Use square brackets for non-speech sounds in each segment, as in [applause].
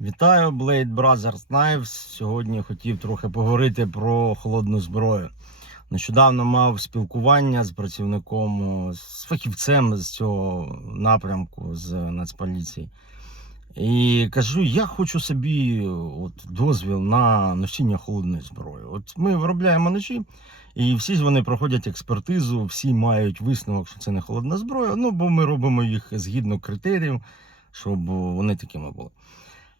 Вітаю, Blade Brothers Knives. Сьогодні хотів трохи поговорити про холодну зброю. Нещодавно мав спілкування з працівником, з фахівцем з цього напрямку з Нацполіції. І кажу, я хочу собі от, дозвіл на носіння холодної зброї. От ми виробляємо ночі, і всі вони проходять експертизу, всі мають висновок, що це не холодна зброя. Ну, бо ми робимо їх згідно критеріїв, щоб вони такими були.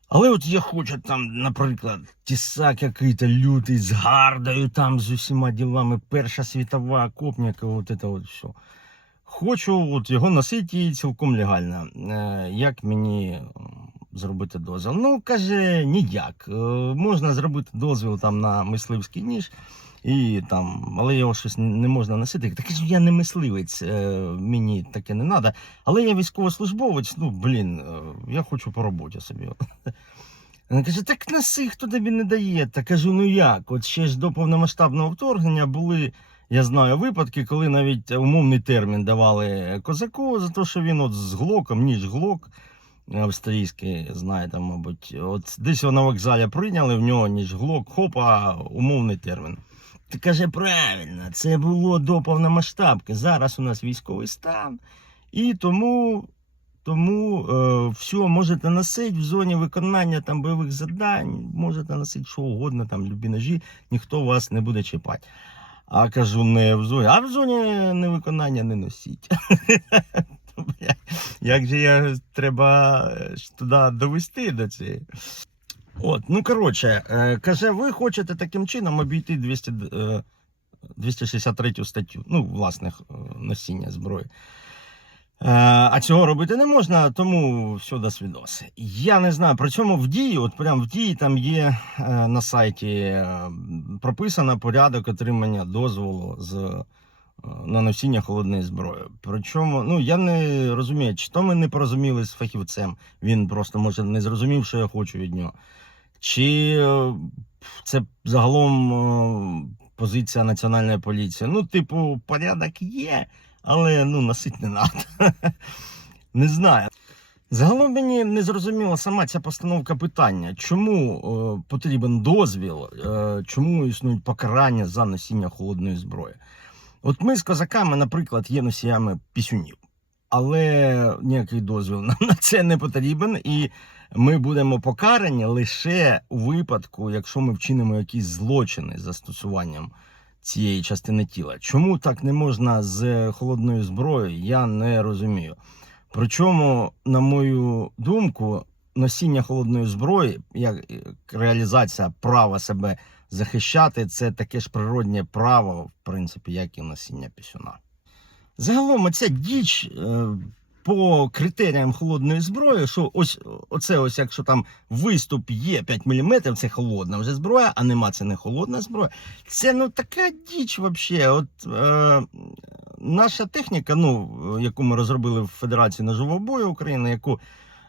Але от я хочу там, наприклад, тісак який-то лютий з гардою, там з усіма ділами, Перша світова, копняка, от це от все. Хочу от його носити і цілком легально. Е, Як мені зробити дозвіл? Ну, каже, ніяк. Е, Можна зробити дозвіл там на мисливський ніж, і там, але його щось не можна носити. Так кажу, я не мисливець, е, мені таке не треба. Але я військовослужбовець, ну блін, е, я хочу по роботі собі. [laughs] Вона каже, так носи, хто тобі не дає. Та кажу, ну як? От ще ж до повномасштабного вторгнення були, я знаю, випадки, коли навіть умовний термін давали козаку за те, що він от з глоком, ніж глок австрійський, знаєте, мабуть. От десь його на вокзалі прийняли в нього ніж глок, хопа, умовний термін. Ти каже, правильно, це було до повномасштабки. Зараз у нас військовий стан. І тому тому е, все можете носити в зоні виконання там бойових завдань, можете носити що угодно, там любі ножі, ніхто вас не буде чіпати. А кажу, не в зоні, а в зоні невиконання не носіть. [laughs] Як же я треба туди довести до цієї. От, ну коротше, е, каже, ви хочете таким чином обійти 200, е, 263 статтю, ну, власне, е, носіння зброї. Е, А цього робити не можна, тому все до свідоси. Я не знаю. При цьому в дії, от прямо в дії там є е, на сайті е, прописано порядок отримання дозволу з е, на носіння холодної зброї. Причому, ну я не розумію, чи то ми не порозуміли з фахівцем, він просто може не зрозумів, що я хочу від нього. Чи е, це загалом е, позиція національної поліції? Ну, типу, порядок є, але ну, носить не треба. [laughs] Не знаю. Загалом мені не зрозуміла сама ця постановка питання, чому е, потрібен дозвіл, е, чому існують покарання за носіння холодної зброї. От ми з козаками, наприклад, є носіями пісюнів, але ніякий дозвіл на це не потрібен, і ми будемо покарані лише у випадку, якщо ми вчинимо якісь злочини з застосуванням цієї частини тіла. Чому так не можна з холодною зброєю, я не розумію. Причому, на мою думку, носіння холодної зброї, як реалізація права себе захищати, це таке ж природнє право, в принципі, як і носіння пісюна. Загалом, оця діч е, по критеріям холодної зброї, що ось оце ось, якщо там виступ є 5 мм, це холодна вже зброя, а нема це не холодна зброя. Це ну така діч взагалі. От е, наша техніка, ну, яку ми розробили в Федерації ножового бою України, яку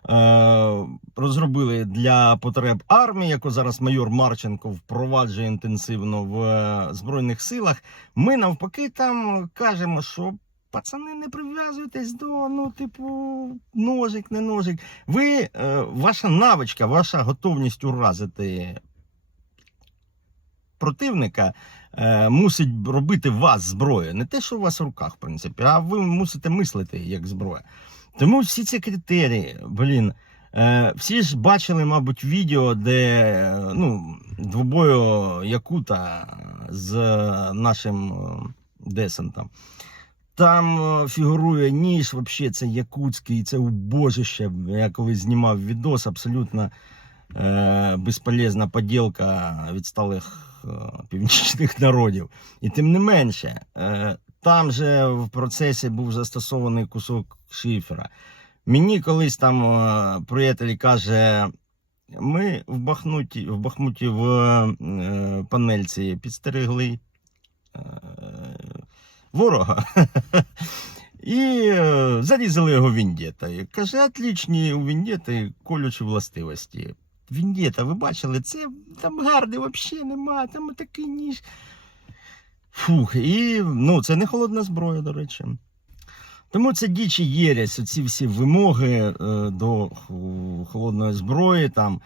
е, розробили для потреб армії, яку зараз майор Марченко впроваджує інтенсивно в е, Збройних силах. Ми навпаки там кажемо, що. Пацани, не прив'язуйтесь до, ну, типу, ножик, не ножик. Ви, е, ваша навичка, ваша готовність уразити противника е, мусить робити вас зброєю. Не те, що у вас в руках, в принципі, а ви мусите мислити як зброя. Тому всі ці критерії, блін. Е, всі ж бачили, мабуть, відео, де ну, двобою Якута з нашим е, десантом. Там е, фігурує ніж, взагалі, це якутський, це убожище. Я колись знімав відос, абсолютно е, безполезна поділка відсталих е, північних [laughs] народів. І тим не менше, е, там же в процесі був застосований кусок шифера. Мені колись там е, приятель каже. Ми в Бахмуті, в Бахмуті в е, панельці підстерегли е, ворога. [laughs] І е, зарізали його Віндєтою. Каже, отлічні у Віндєти колючі властивості. Віндєта, ви бачили, це там гарди взагалі немає, там такий ніж. Фух, і ну, це не холодна зброя, до речі. Тому це дічі єресь, оці всі вимоги е, до холодної зброї, там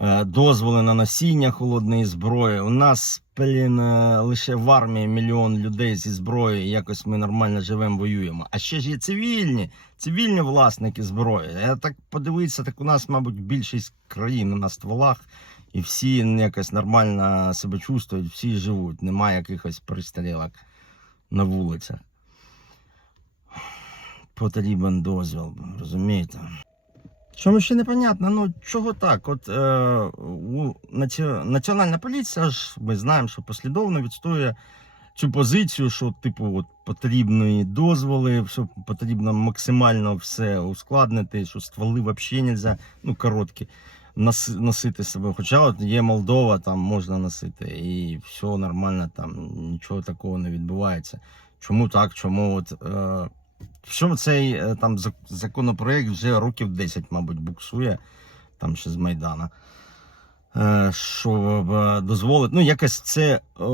е, дозволи на носіння холодної зброї. У нас блін, е, лише в армії мільйон людей зі зброєю, якось ми нормально живемо, воюємо. А ще ж є цивільні, цивільні власники зброї. Я так подивитися, так у нас, мабуть, більшість країн на стволах, і всі якось нормально себе чувствують, всі живуть, немає якихось пристрілок на вулицях. Потрібен дозвіл, розумієте? Чому ще непонятно, ну чого так? От е, у наці- Національна поліція ж ми знаємо, що послідовно відстоює цю позицію, що, типу, от потрібні дозволи, все потрібно максимально все ускладнити, що стволи взагалі не можна, ну, короткі, носи- носити себе. Хоча от є Молдова, там можна носити, і все нормально, там нічого такого не відбувається. Чому так? Чому от. Е, Причому цей е, там законопроект вже років 10, мабуть, буксує, там ще з Майдана. Е, Щоб е, ну, якось це е,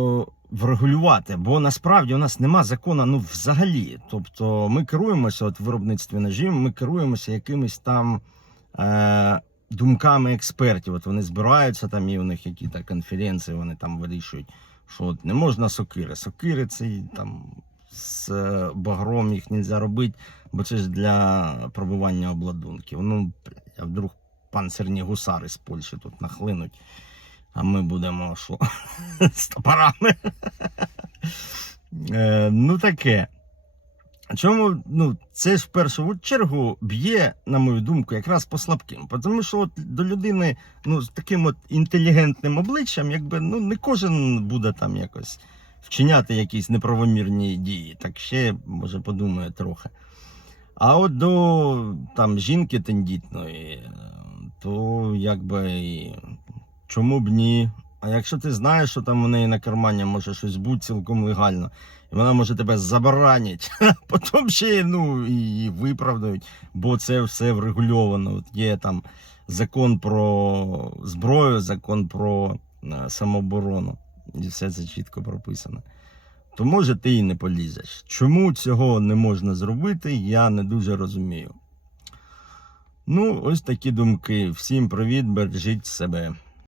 врегулювати. Бо насправді у нас нема закону ну, взагалі. Тобто ми керуємося от в виробництві ножів, ми керуємося якимись там е, думками експертів. От вони збираються там, і у них якісь конференції, вони там вирішують, що от не можна сокири. Сокири це там з багром їх не можна робити, бо це ж для пробивання обладунків. Ну, а вдруг панцирні гусари з Польщі тут нахлинуть, а ми будемо що? [laughs] з топорами. Е, ну таке. Чому ну, це ж в першу чергу б'є, на мою думку, якраз по слабким. Тому що от до людини ну, з таким от інтелігентним обличчям, якби ну, не кожен буде там якось вчиняти якісь неправомірні дії. Так ще, може, подумає трохи. А от до там, жінки тендітної, е, то якби і чому б ні? А якщо ти знаєш, що там у неї на кармані може щось бути цілком легально, і вона може тебе забаранити, [laughs] потім ще ну, і виправдають, бо це все врегульовано. От є там закон про зброю, закон про е, самооборону. І все це чітко прописано. То може ти і не полізеш. Чому цього не можна зробити, я не дуже розумію. Ну, ось такі думки. Всім привіт, бережіть себе.